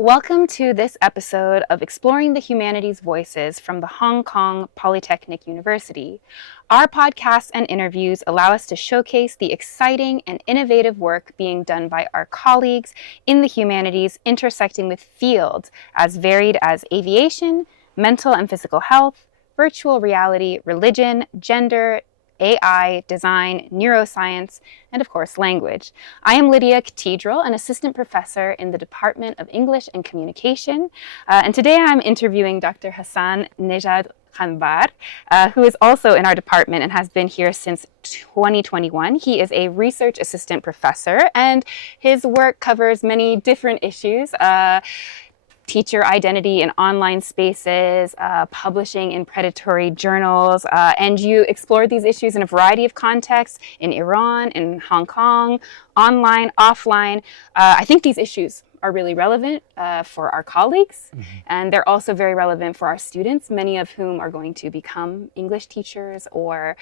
Welcome to this episode of Exploring the Humanities Voices from the Hong Kong Polytechnic University. Our podcasts and interviews allow us to showcase the exciting and innovative work being done by our colleagues in the humanities, intersecting with fields as varied as aviation, mental and physical health, virtual reality, religion, gender, AI, design, neuroscience, and of course, language. I am Lydia Cathedral, an assistant professor in the Department of English and Communication, and today I'm interviewing Dr. Hassan Nejad Khanbar, who is also in our department and has been here since 2021. He is a research assistant professor, and his work covers many different issues. Teacher identity in online spaces, publishing in predatory journals, and you explore these issues in a variety of contexts in Iran, in Hong Kong, online, offline. I think these issues are really relevant for our colleagues, and they're also very relevant for our students, many of whom are going to become English teachers or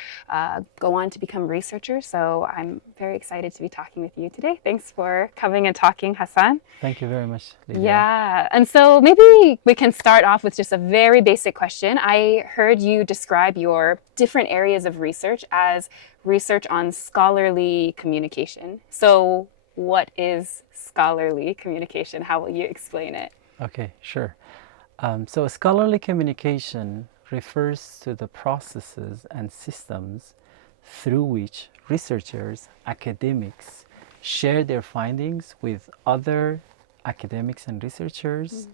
go on to become researchers. So I'm very excited to be talking with you today. Thanks for coming and talking, Hassan. Thank you very much, Lydia. Yeah, and so maybe we can start off with just a very basic question. I heard you describe your different areas of research as research on scholarly communication. So what is scholarly communication? How will you explain it? Okay, sure. So scholarly communication refers to the processes and systems through which researchers, academics, share their findings with other academics and researchers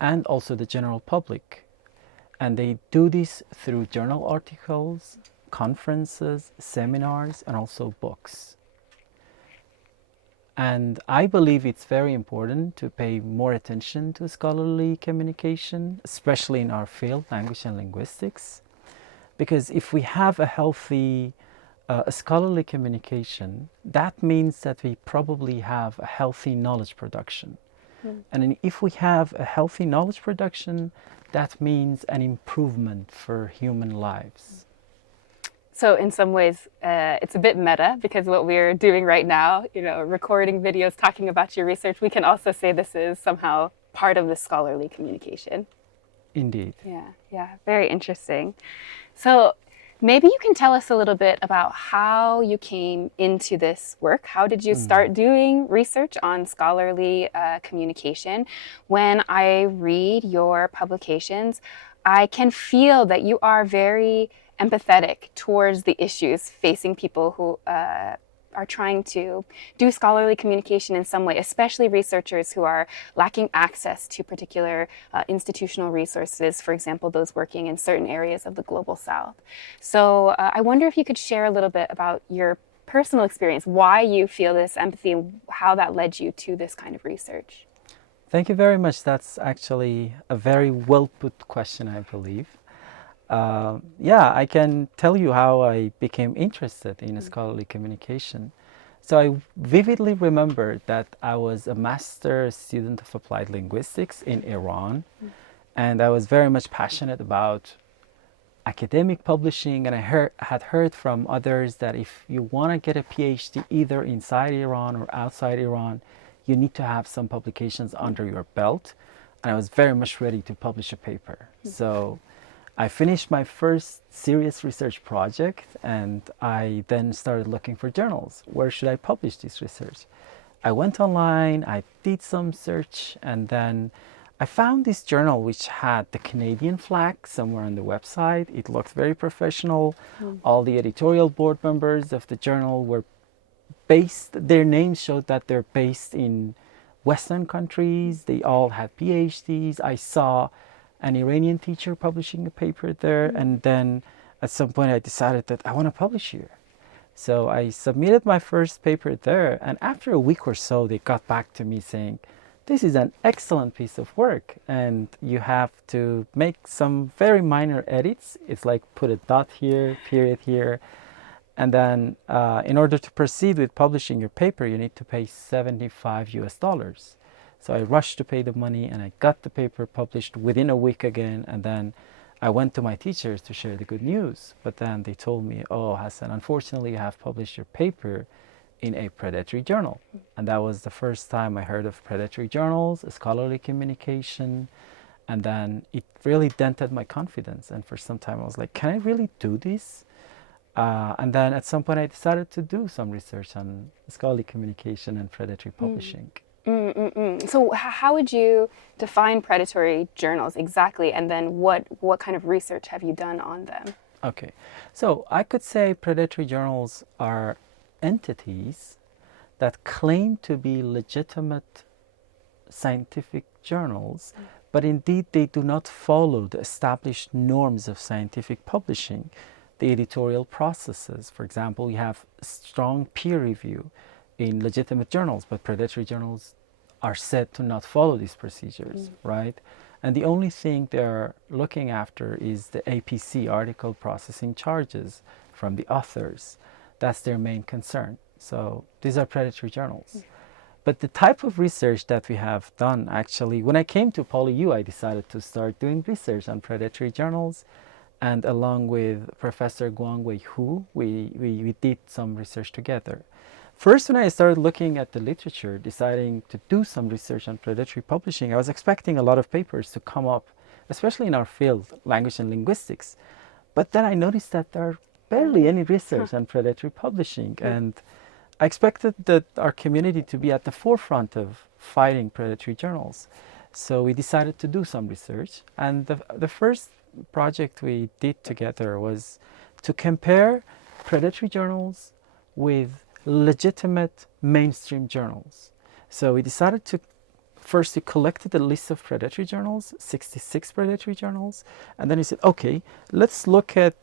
and also the general public. And they do this through journal articles, conferences, seminars, and also books. And I believe it's very important to pay more attention to scholarly communication, especially in our field, language and linguistics, because if we have a healthy scholarly communication, that means that we probably have a healthy knowledge production. And if we have a healthy knowledge production, that means an improvement for human lives. So in some ways, it's a bit meta because what we're doing right now, recording videos, talking about your research, we can also say this is somehow part of the scholarly communication. Indeed. Yeah, very interesting. So maybe you can tell us a little bit about how you came into this work. How did you start doing research on scholarly communication? When I read your publications, I can feel that you are very empathetic towards the issues facing people who are trying to do scholarly communication in some way, especially researchers who are lacking access to particular institutional resources, for example, those working in certain areas of the global south. So I wonder if you could share a little bit about your personal experience, why you feel this empathy and how that led you to this kind of research. Thank you very much. That's actually a very well put question, I believe. I can tell you how I became interested in scholarly communication. So I vividly remember that I was a master student of applied linguistics in Iran, and I was very much passionate about academic publishing, and I had heard from others that if you want to get a PhD either inside Iran or outside Iran, you need to have some publications under your belt, and I was very much ready to publish a paper. So I finished my first serious research project, and I then started looking for journals. Where should I publish this research? I went online, I did some search, and then I found this journal which had the Canadian flag somewhere on the website. It looked very professional. All the editorial board members of the journal were their names showed that they're based in Western countries. They all had PhDs. I saw an Iranian teacher publishing a paper there, and then at some point I decided that I want to publish here. So I submitted my first paper there, and after a week or so they got back to me saying, this is an excellent piece of work and you have to make some very minor edits. It's like put a dot here, period here, and then in order to proceed with publishing your paper you need to pay $75. So I rushed to pay the money, and I got the paper published within a week again. And then I went to my teachers to share the good news. But then they told me, oh, Hassan, unfortunately, you have published your paper in a predatory journal. And that was the first time I heard of predatory journals, scholarly communication, and then it really dented my confidence. And for some time I was like, can I really do this? And then at some point I decided to do some research on scholarly communication and predatory publishing. So how would you define predatory journals exactly? And then what kind of research have you done on them? Okay, so I could say predatory journals are entities that claim to be legitimate scientific journals, but indeed they do not follow the established norms of scientific publishing, the editorial processes. For example, you have strong peer review in legitimate journals, but predatory journals are said to not follow these procedures, right? And the only thing they're looking after is the APC, article processing charges from the authors. That's their main concern. So these are predatory journals. But the type of research that we have done, actually, when I came to PolyU, I decided to start doing research on predatory journals. And along with Professor Guangwei Hu, we did some research together. First, when I started looking at the literature, deciding to do some research on predatory publishing, I was expecting a lot of papers to come up, especially in our field, language and linguistics. But then I noticed that there are barely any research on predatory publishing. And I expected that our community to be at the forefront of fighting predatory journals. So we decided to do some research. And the first project we did together was to compare predatory journals with legitimate mainstream journals. So we decided to first, we collected a list of predatory journals, 66 predatory journals, and then we said, okay, let's look at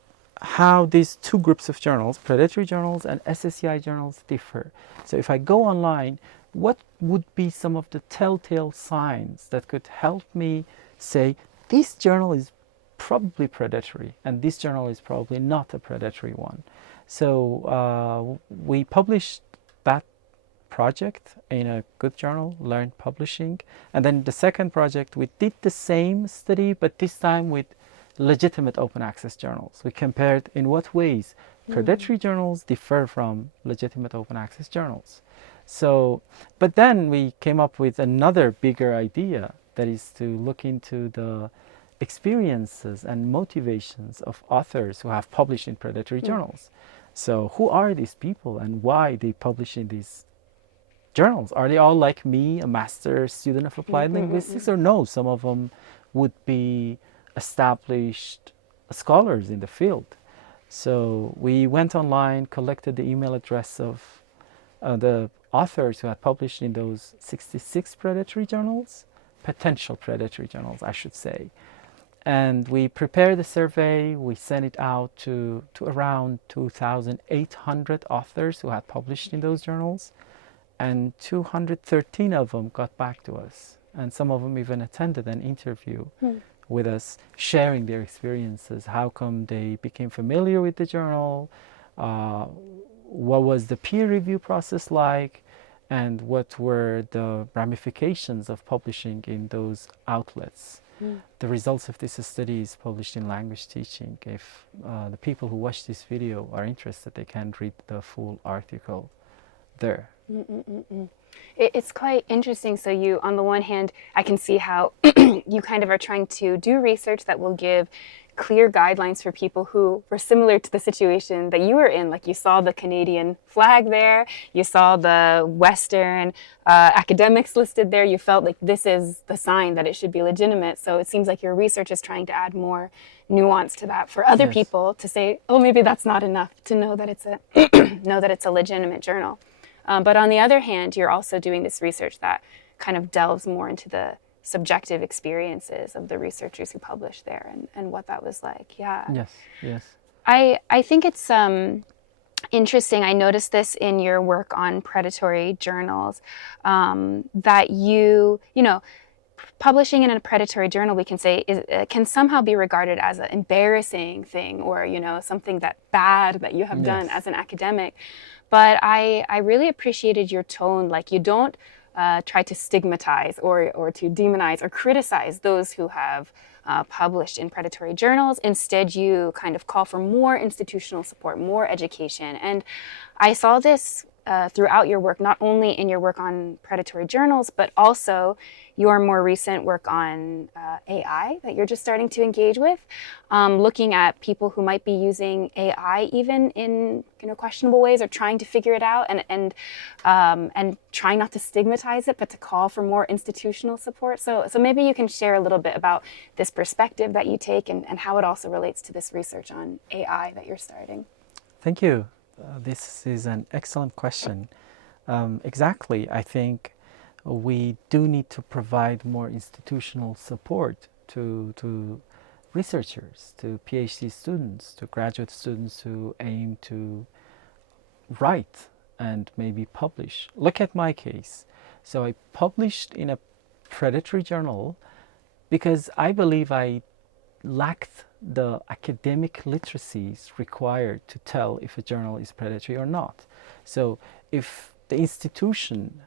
how these two groups of journals, predatory journals and SSCI journals, differ. So if I go online, what would be some of the telltale signs that could help me say, this journal is probably predatory and this journal is probably not a predatory one? So we published that project in a good journal, Learn Publishing. And then the second project, we did the same study, but this time with legitimate open access journals. We compared in what ways predatory journals differ from legitimate open access journals. So, but then we came up with another bigger idea, that is to look into the experiences and motivations of authors who have published in predatory journals. So who are these people and why they publish in these journals? Are they all like me, a master student of applied linguistics, or no, some of them would be established scholars in the field? So we went online, collected the email address of the authors who had published in those 66 predatory journals, potential predatory journals, I should say. And we prepared the survey, we sent it out to around 2,800 authors who had published in those journals, and 213 of them got back to us. And some of them even attended an interview with us, sharing their experiences. How come they became familiar with the journal? What was the peer review process like? And what were the ramifications of publishing in those outlets? The results of this study is published in Language Teaching. If the people who watch this video are interested, they can read the full article there. It's quite interesting. So you, on the one hand, I can see how you kind of are trying to do research that will give clear guidelines for people who were similar to the situation that you were in. Like you saw the Canadian flag there, you saw the Western academics listed there, you felt like this is the sign that it should be legitimate. So it seems like your research is trying to add more nuance to that for other people to say, oh, maybe that's not enough to know that it's a know that it's a legitimate journal. But on the other hand, you're also doing this research that kind of delves more into the subjective experiences of the researchers who published there and what that was like. Yeah. Yes. I think it's interesting. I noticed this in your work on predatory journals, that you know, publishing in a predatory journal, we can say, can somehow be regarded as an embarrassing thing, or, you know, something that bad that you have done as an academic. But I really appreciated your tone. Like you don't try to stigmatize or to demonize or criticize those who have published in predatory journals. Instead, you kind of call for more institutional support, more education. And I saw this throughout your work, not only in your work on predatory journals, but also your more recent work on AI that you're just starting to engage with, looking at people who might be using AI even in questionable ways or trying to figure it out, and trying not to stigmatize it, but to call for more institutional support. So maybe you can share a little bit about this perspective that you take and how it also relates to this research on AI that you're starting. Thank you. This is an excellent question. Exactly. I think we do need to provide more institutional support to researchers, to PhD students, to graduate students who aim to write and maybe publish. Look at my case. So I published in a predatory journal because I believe I lacked the academic literacies required to tell if a journal is predatory or not. So if the institution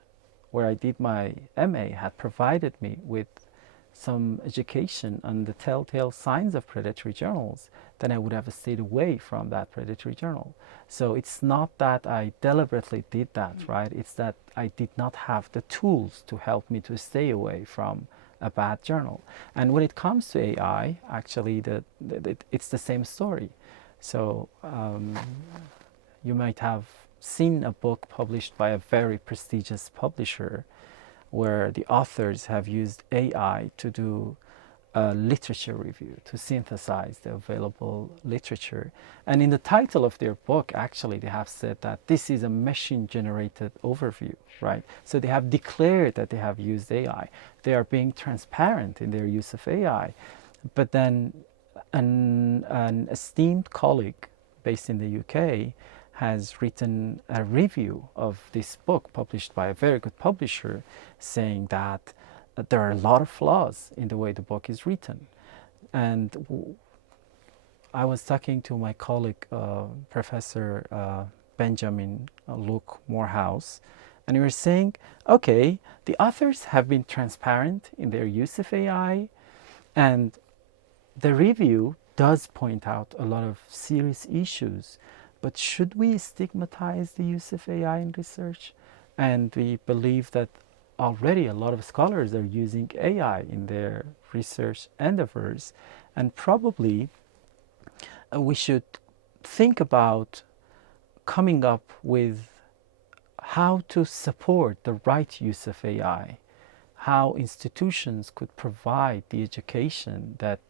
where I did my MA had provided me with some education on the telltale signs of predatory journals, then I would have stayed away from that predatory journal. So it's not that I deliberately did that, right? It's that I did not have the tools to help me to stay away from a bad journal. And when it comes to AI, actually, it's the same story. So you might have seen a book published by a very prestigious publisher where the authors have used AI to do a literature review, to synthesize the available literature. And in the title of their book, actually, they have said that this is a machine-generated overview, right? So they have declared that they have used AI. They are being transparent in their use of AI. But then an esteemed colleague based in the UK has written a review of this book published by a very good publisher, saying that there are a lot of flaws in the way the book is written. And I was talking to my colleague, Professor Benjamin Luke Morehouse, and we were saying, okay, the authors have been transparent in their use of AI, and the review does point out a lot of serious issues, but should we stigmatize the use of AI in research? And we believe that already a lot of scholars are using AI in their research endeavors, and probably we should think about coming up with how to support the right use of AI, how institutions could provide the education that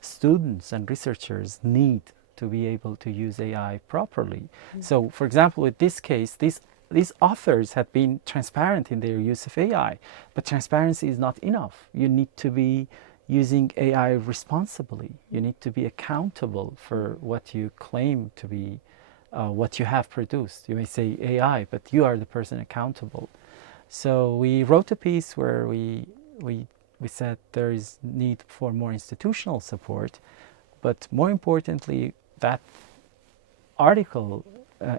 students and researchers need to be able to use AI properly. Mm-hmm. So, for example, with this case, these authors have been transparent in their use of AI, but transparency is not enough. You need to be using AI responsibly. You need to be accountable for what you claim to be, what you have produced. You may say AI, but you are the person accountable. So we wrote a piece where we said there is need for more institutional support, but more importantly, that article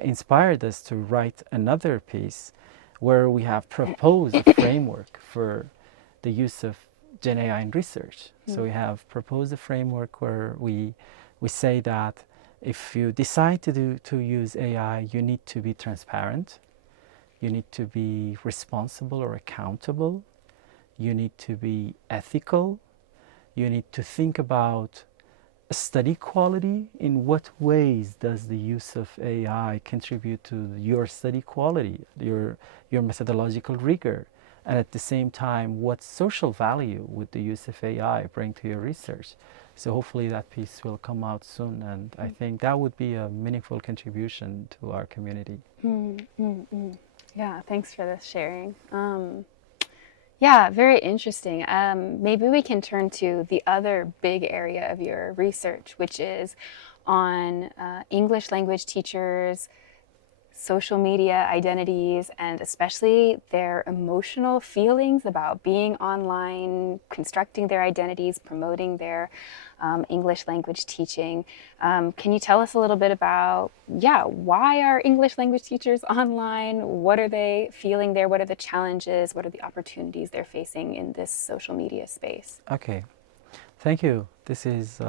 inspired us to write another piece where we have proposed a framework for the use of Gen AI in research. So we have proposed a framework where we say that if you decide to use AI, you need to be transparent, you need to be responsible or accountable, you need to be ethical, you need to think about study quality. In what ways does the use of AI contribute to your study quality, your methodological rigor? And at the same time, what social value would the use of AI bring to your research? So hopefully that piece will come out soon, and I think that would be a meaningful contribution to our community. Yeah, thanks for this sharing. Yeah, very interesting. Maybe we can turn to the other big area of your research, which is on English language teachers, social media identities, and especially their emotional feelings about being online, constructing their identities, promoting their English language teaching. Can you tell us a little bit about, why are English language teachers online? What are they feeling there? What are the challenges? What are the opportunities they're facing in this social media space? Okay, thank you. This is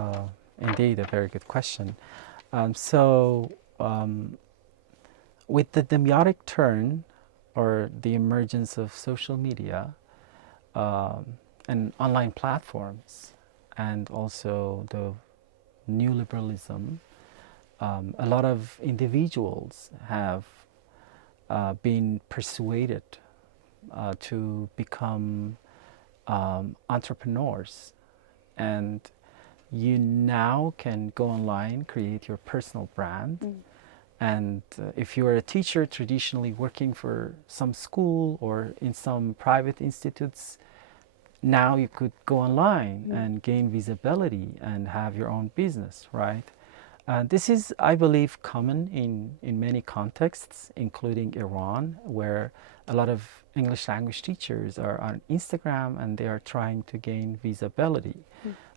indeed a very good question. with the demiotic turn or the emergence of social media um, and online platforms, and also the new liberalism, a lot of individuals have been persuaded to become entrepreneurs, and you now can go online, create your personal brand. And if you are a teacher traditionally working for some school or in some private institutes, now you could go online and gain visibility and have your own business, right? This is, I believe, common in many contexts, including Iran, where a lot of English language teachers are on Instagram and they are trying to gain visibility.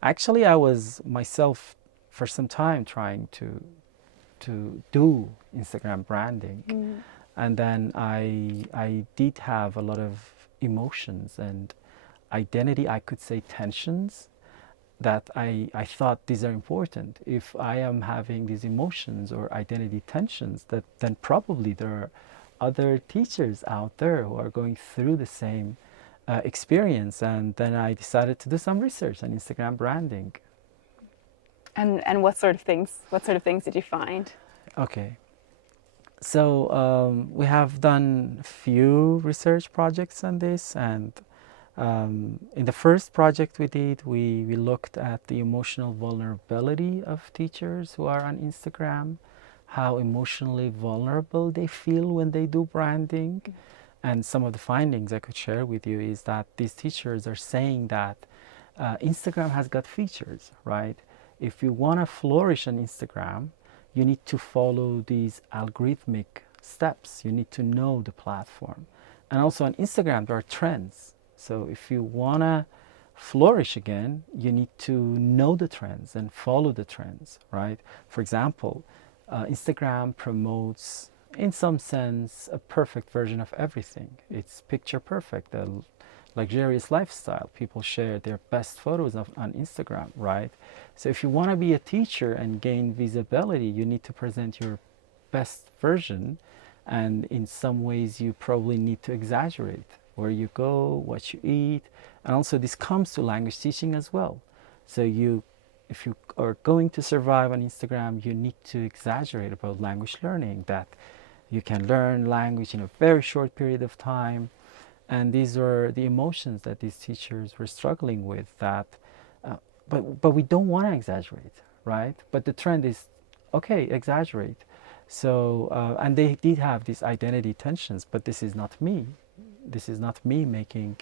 Actually, I was myself for some time trying to do Instagram branding. And then I did have a lot of emotions and identity, I could say tensions, that I thought these are important. If I am having these emotions or identity tensions, that then probably there are other teachers out there who are going through the same experience. And then I decided to do some research on Instagram branding. And what sort of things did you find? Okay. So we have done a few research projects on this, and in the first project we did, we looked at the emotional vulnerability of teachers who are on Instagram, how emotionally vulnerable they feel when they do branding. And some of the findings I could share with you is that these teachers are saying that Instagram has got features, right? If you want to flourish on Instagram, you need to follow these algorithmic steps. You need to know the platform. And also on Instagram, there are trends. So if you want to flourish again, you need to know the trends and follow the trends, right? For example, Instagram promotes, in some sense, a perfect version of everything. It's picture perfect, a luxurious lifestyle. People share their best photos on Instagram, right? So if you want to be a teacher and gain visibility, you need to present your best version. And in some ways, you probably need to exaggerate where you go, what you eat. And also this comes to language teaching as well. So if you are going to survive on Instagram, you need to exaggerate about language learning, that you can learn language in a very short period of time. And these are the emotions that these teachers were struggling with, that but we don't want to exaggerate, right? But the trend is, okay, exaggerate. So and they did have these identity tensions, but this is not me. This is not me making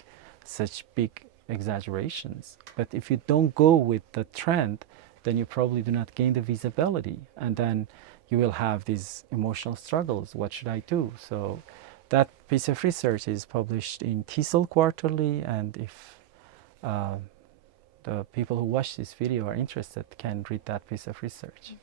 such big exaggerations. But if you don't go with the trend, then you probably do not gain the visibility, and then you will have these emotional struggles. What should I do? So that piece of research is published in TESOL Quarterly, and if the people who watch this video are interested, can read that piece of research.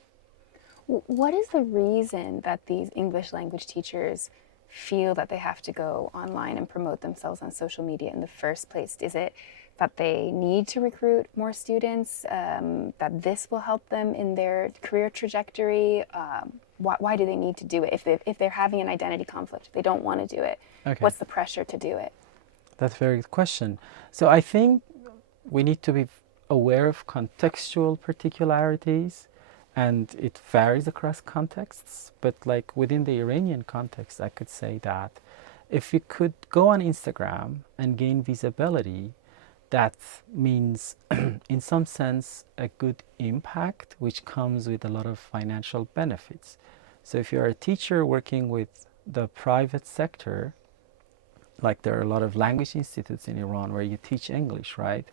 What is the reason that these English language teachers feel that they have to go online and promote themselves on social media in the first place? Is it that they need to recruit more students, that this will help them in their career trajectory? Why do they need to do it? If they're having an identity conflict, they don't want to do it. Okay. What's the pressure to do it? That's a very good question. So I think we need to be aware of contextual particularities, and it varies across contexts. But like within the Iranian context, I could say that if you could go on Instagram and gain visibility, that means in some sense a good impact, which comes with a lot of financial benefits. So if you're a teacher working with the private sector, like there are a lot of language institutes in Iran where you teach English, right?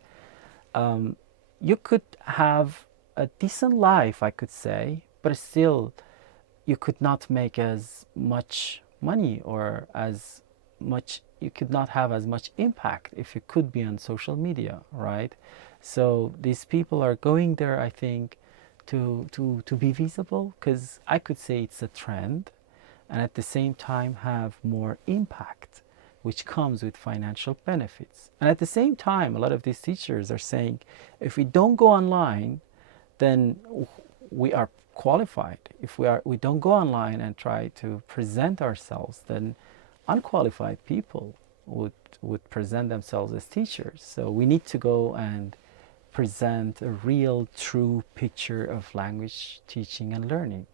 You could have a decent life, I could say, but still you could not make as much money, or as much, you could not have as much impact if you could be on social media, right? So these people are going there, I think, to be visible, because I could say it's a trend, and at the same time have more impact, which comes with financial benefits. And at the same time, a lot of these teachers are saying, if we don't go online, then we are qualified. If we don't go online and try to present ourselves, then unqualified people would present themselves as teachers. So we need to go and present a real, true picture of language teaching and learning.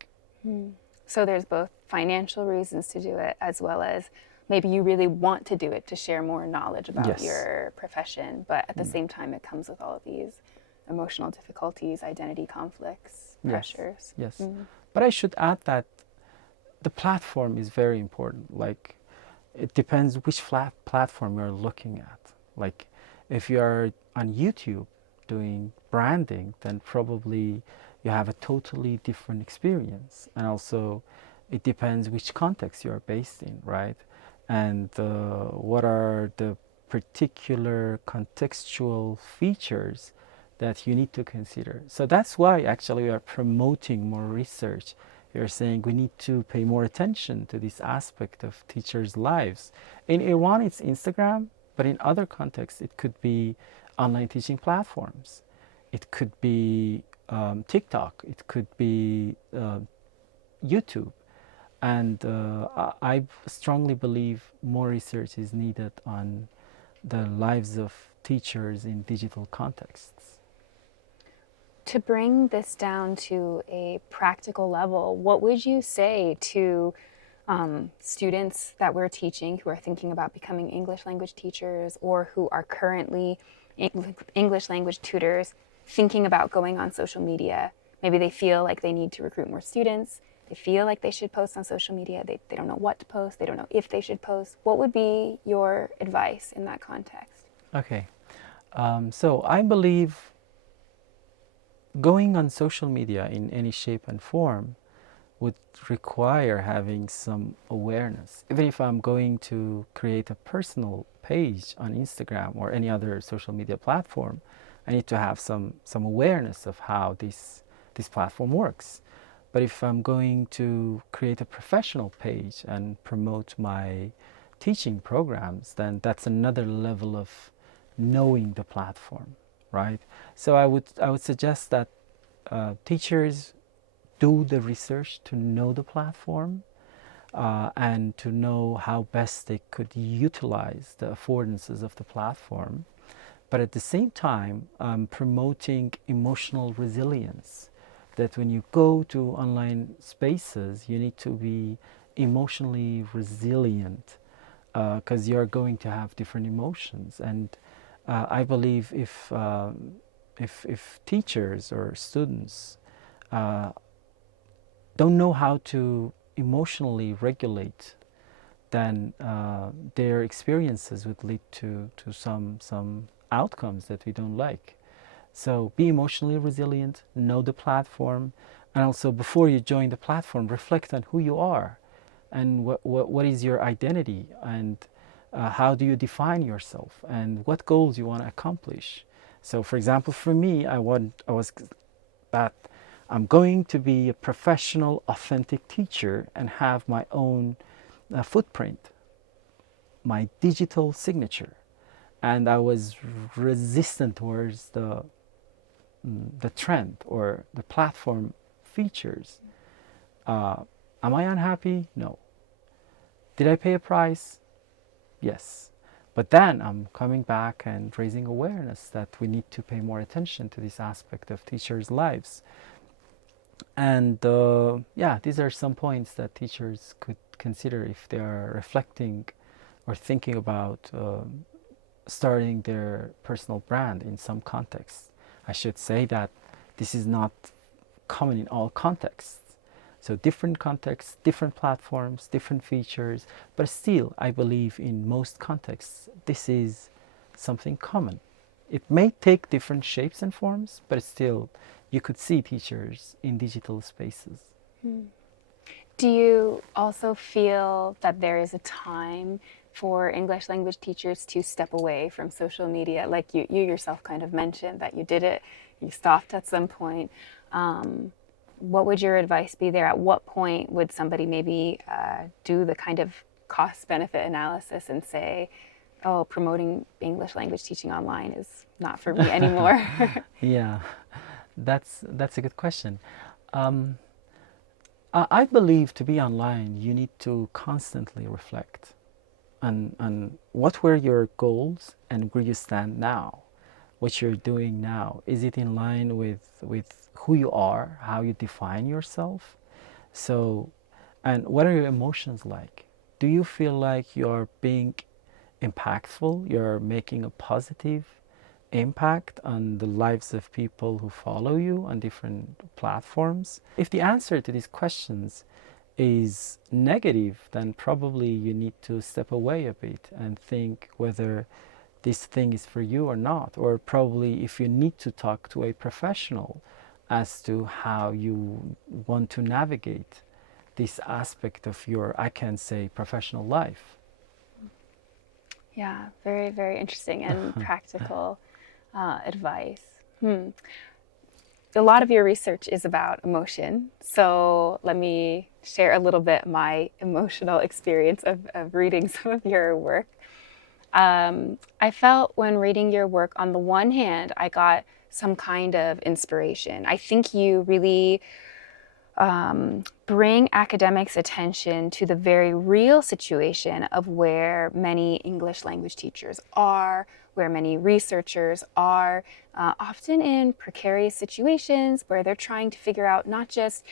So there's both financial reasons to do it, as well as maybe you really want to do it to share more knowledge about Yes. your profession, but at the same time it comes with all of these emotional difficulties, identity conflicts, pressures. Yes. But I should add that the platform is very important. Like, it depends which platform you're looking at. Like, if you are on YouTube doing branding, then probably you have a totally different experience. And also, it depends which context you are based in, right? And what are the particular contextual features that you need to consider. So that's why actually we are promoting more research. You're saying we need to pay more attention to this aspect of teachers' lives. In Iran, it's Instagram, but in other contexts, it could be online teaching platforms. It could be TikTok. It could be YouTube. And I strongly believe more research is needed on the lives of teachers in digital contexts. To bring this down to a practical level, what would you say to students that we're teaching who are thinking about becoming English language teachers, or who are currently English language tutors thinking about going on social media? Maybe they feel like they need to recruit more students. They feel like they should post on social media. They don't know what to post. They don't know if they should post. What would be your advice in that context? Okay. So I believe going on social media in any shape and form would require having some awareness. Even if I'm going to create a personal page on Instagram or any other social media platform, I need to have some awareness of how this platform works. But if I'm going to create a professional page and promote my teaching programs, then that's another level of knowing the platform, right? So I would suggest that teachers do the research to know the platform and to know how best they could utilize the affordances of the platform. But at the same time, promoting emotional resilience, that when you go to online spaces, you need to be emotionally resilient because you're going to have different emotions. And I believe if teachers or students don't know how to emotionally regulate, then their experiences would lead to some outcomes that we don't like. So be emotionally resilient, know the platform, and also before you join the platform, reflect on who you are and what is your identity, and how do you define yourself, and what goals you want to accomplish. So for example, for me, I was that I'm going to be a professional, authentic teacher and have my own footprint, my digital signature. And I was resistant towards the trend or the platform features. Am I unhappy? No. Did I pay a price? Yes. But then I'm coming back and raising awareness that we need to pay more attention to this aspect of teachers' lives. And yeah, these are some points that teachers could consider if they are reflecting or thinking about starting their personal brand in some contexts. I should say that this is not common in all contexts. So different contexts, different platforms, different features, but still, I believe in most contexts, this is something common. It may take different shapes and forms, but still, you could see teachers in digital spaces. Do you also feel that there is a time for English language teachers to step away from social media? Like you yourself kind of mentioned that you did it, you stopped at some point. What would your advice be there? At what point would somebody maybe do the kind of cost-benefit analysis and say, oh, promoting English language teaching online is not for me anymore? Yeah, that's a good question. I believe to be online, you need to constantly reflect on what were your goals and where you stand now, what you're doing now. Is it in line with who you are, how you define yourself? So, and what are your emotions like? Do you feel like you're being impactful? You're making a positive impact on the lives of people who follow you on different platforms? If the answer to these questions is negative, then probably you need to step away a bit and think whether this thing is for you or not. Or probably if you need to talk to a professional as to how you want to navigate this aspect of your, I can say, professional life. Yeah, very, very interesting and practical advice. A lot of your research is about emotion. So let me share a little bit my emotional experience of reading some of your work. I felt when reading your work, on the one hand, I got some kind of inspiration. I think you really bring academics' attention to the very real situation of where many English language teachers are, where many researchers are, often in precarious situations where they're trying to figure out not just,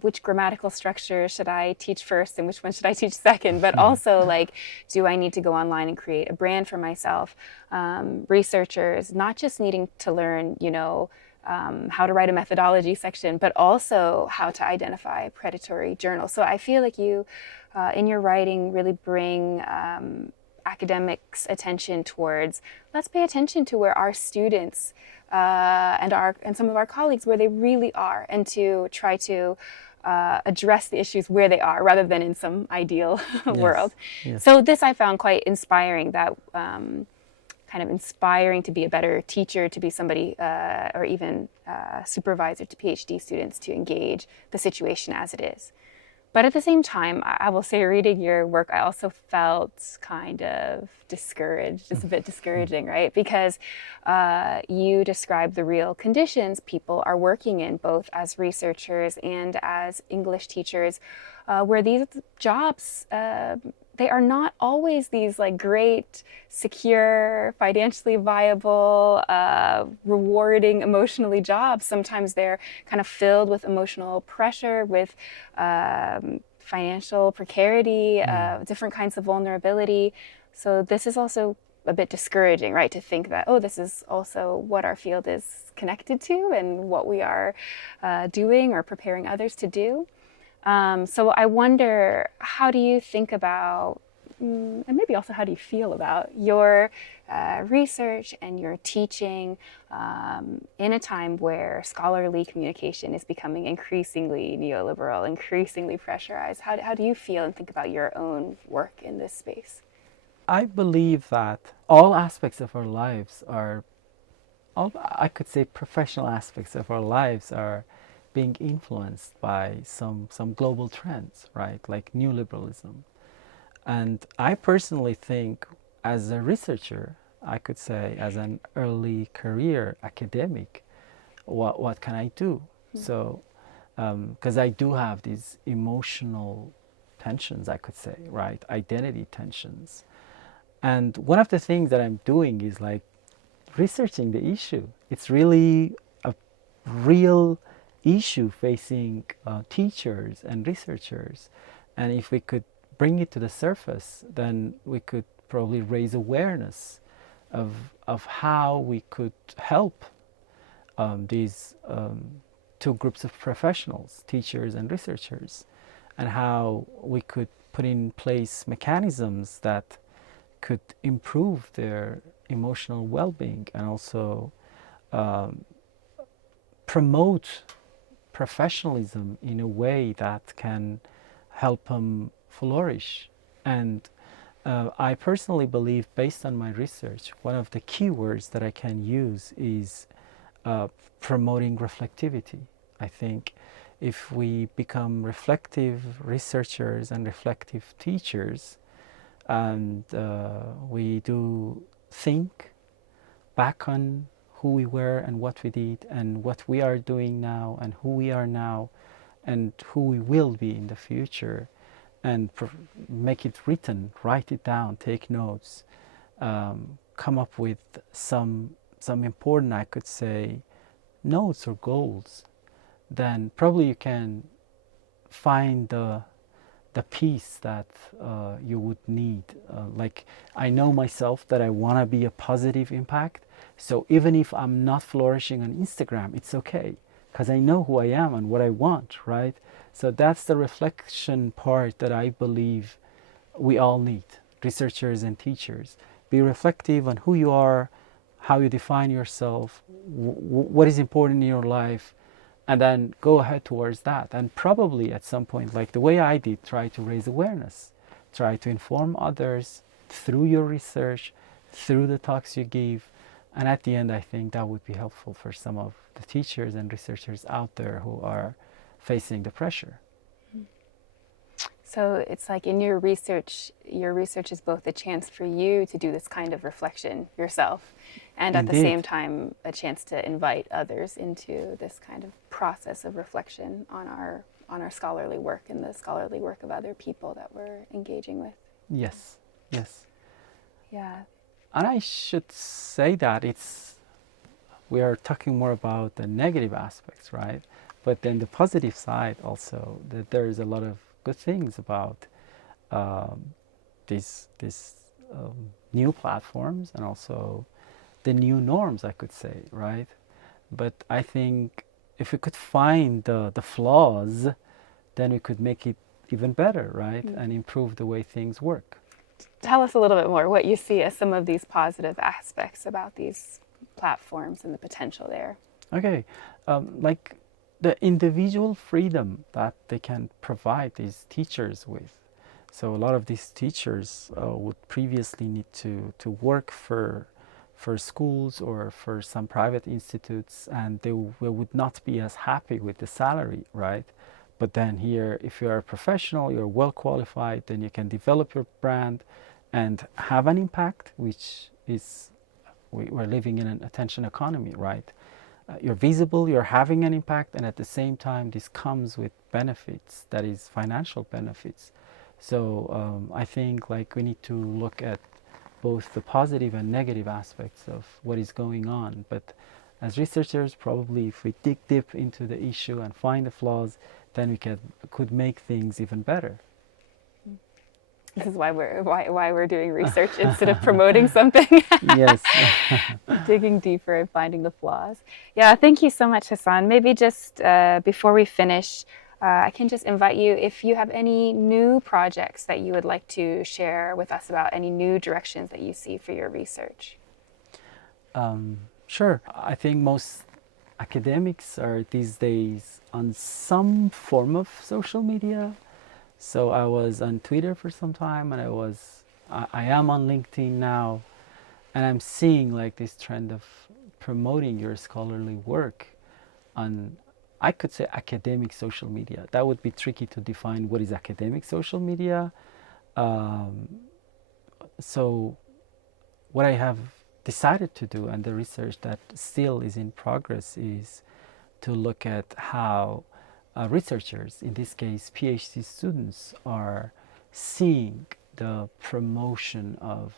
which grammatical structure should I teach first and which one should I teach second, but also like, do I need to go online and create a brand for myself? Researchers not just needing to learn, how to write a methodology section, but also how to identify predatory journals. So I feel like you, in your writing, really bring academics' attention towards, let's pay attention to where our students and some of our colleagues, where they really are, and to try to address the issues where they are rather than in some ideal world. Yes. So this I found quite inspiring, that kind of inspiring to be a better teacher, to be somebody or even supervisor to PhD students, to engage the situation as it is. But at the same time, I will say, reading your work, I also felt kind of discouraged, just a bit discouraging, right? Because you describe the real conditions people are working in, both as researchers and as English teachers, where these jobs, they are not always these like great, secure, financially viable, rewarding emotionally jobs. Sometimes they're kind of filled with emotional pressure, with financial precarity, different kinds of vulnerability. So this is also a bit discouraging, right? To think that, oh, this is also what our field is connected to and what we are doing or preparing others to do. So I wonder, how do you think about, and maybe also how do you feel about your research and your teaching in a time where scholarly communication is becoming increasingly neoliberal, increasingly pressurized? How do you feel and think about your own work in this space? I believe that all aspects of our lives are, all, I could say professional aspects of our lives are being influenced by some global trends, right? Like neoliberalism. And I personally think, as a researcher, I could say, as an early career academic, what can I do? So, because I do have these emotional tensions, I could say, right? Identity tensions. And one of the things that I'm doing is like researching the issue. It's really a real issue facing teachers and researchers. And if we could bring it to the surface, then we could probably raise awareness of how we could help these two groups of professionals, teachers and researchers, and how we could put in place mechanisms that could improve their emotional well-being and also promote professionalism in a way that can help them flourish. And I personally believe, based on my research, one of the keywords that I can use is promoting reflectivity. I think if we become reflective researchers and reflective teachers, and we do think back on who we were and what we did and what we are doing now and who we are now, and who we will be in the future, and make it written, write it down, take notes, come up with some important, I could say, notes or goals, then probably you can find the peace that you would need. Like, I know myself that I want to be a positive impact. So even if I'm not flourishing on Instagram, it's okay, because I know who I am and what I want, right? So that's the reflection part that I believe we all need, researchers and teachers. Be reflective on who you are, how you define yourself, what is important in your life, and then go ahead towards that. And probably at some point, like the way I did, try to raise awareness, try to inform others through your research, through the talks you give. And at the end, I think that would be helpful for some of the teachers and researchers out there who are facing the pressure. So it's like in your research is both a chance for you to do this kind of reflection yourself, and at the same time a chance to invite others into this kind of process of reflection on our scholarly work and the scholarly work of other people that we're engaging with. Yes, yes. Yeah. And I should say that we are talking more about the negative aspects, right? But then the positive side also, that there is a lot of good things about these new platforms, and also the new norms, I could say, right? But I think if we could find the flaws, then we could make it even better, right? And improve the way things work. Tell us a little bit more what you see as some of these positive aspects about these platforms and the potential there. Okay, like the individual freedom that they can provide these teachers with. So a lot of these teachers would previously need to work for schools or for some private institutes, and they would not be as happy with the salary, right? But then here, if you are a professional, you're well qualified, then you can develop your brand and have an impact, which is, we're living in an attention economy, right? You're visible, you're having an impact, and at the same time this comes with benefits, that is financial benefits. So I think like we need to look at both the positive and negative aspects of what is going on. But as researchers, probably if we dig deep into the issue and find the flaws, then we could make things even better. This is why we're doing research instead of promoting something. Yes. Digging deeper and finding the flaws. Yeah, thank you so much, Hassan. Maybe just before we finish, I can just invite you, if you have any new projects that you would like to share with us about, any new directions that you see for your research. Sure. I think most academics are these days on some form of social media. So I was on Twitter for some time, and I am on LinkedIn now, and I'm seeing like this trend of promoting your scholarly work on, I could say, academic social media. That would be tricky to define what is academic social media. So what I have decided to do, and the research that still is in progress, is to look at how researchers, in this case PhD students, are seeing the promotion of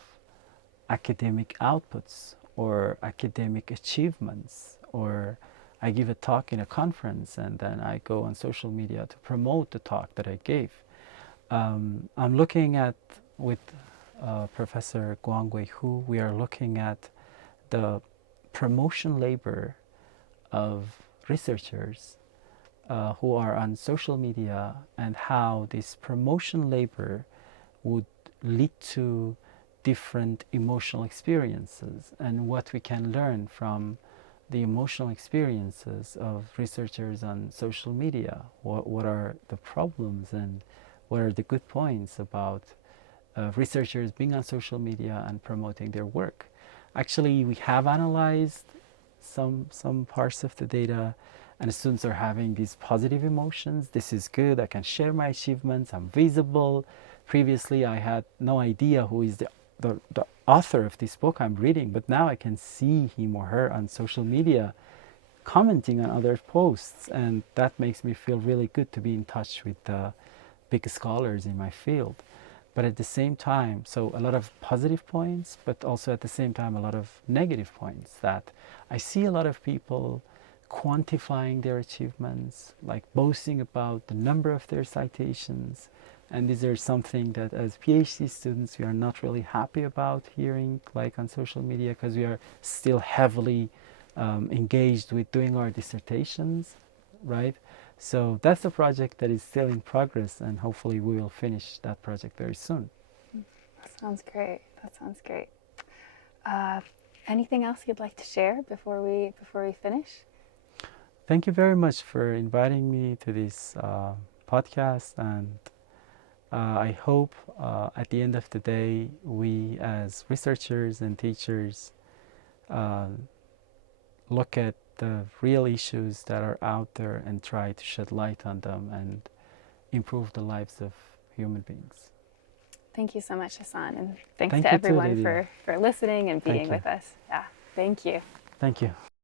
academic outputs or academic achievements. Or I give a talk in a conference and then I go on social media to promote the talk that I gave. I'm looking at, with Professor Guangwei Hu, we are looking at the promotion labor of researchers who are on social media, and how this promotion labor would lead to different emotional experiences, and what we can learn from the emotional experiences of researchers on social media. What are the problems and what are the good points about researchers being on social media and promoting their work. Actually, we have analyzed some parts of the data, and students are having these positive emotions. This is good, I can share my achievements, I'm visible. Previously I had no idea who is the author of this book I'm reading, but now I can see him or her on social media commenting on other posts, and that makes me feel really good to be in touch with the big scholars in my field. But at the same time, so a lot of positive points, but also at the same time a lot of negative points, that I see a lot of people quantifying their achievements, like boasting about the number of their citations. And these are something that as PhD students we are not really happy about hearing, like on social media, because we are still heavily engaged with doing our dissertations, right? So that's a project that is still in progress, and hopefully we will finish that project very soon. That sounds great. That sounds great. Anything else you'd like to share before we finish? Thank you very much for inviting me to this podcast, and I hope at the end of the day, we as researchers and teachers uh, look at the real issues that are out there and try to shed light on them and improve the lives of human beings. Thank you so much, Hassan, and thanks Thank to you too, everyone Lydia. for listening and being Thank you. with us. Yeah, thank you. Thank you.